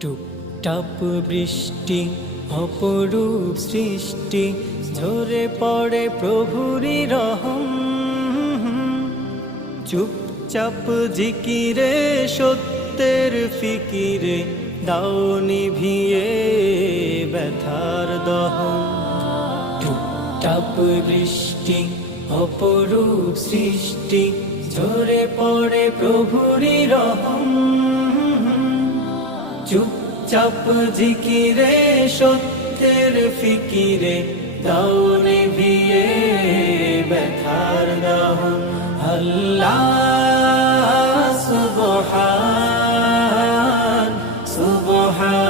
টুপটাপ বৃষ্টি অপরূপ সৃষ্টি, ঝরে পড়ে প্রভুরি রহম। চুপচাপ জিকিরে সত্যের ফিকিরে, দাও নিভিয়ে ব্যথার দহন। টুপটাপ বৃষ্টি অপরূপ সৃষ্টি, ঝরে পড়ে প্রভুরি রহম। চুপচাপ জিকিরে সত্যের ফিকিরে, দাও নিভিয়ে ব্যথার দহন। আল্লাহ সুবহান সুবহানাল্লাহ।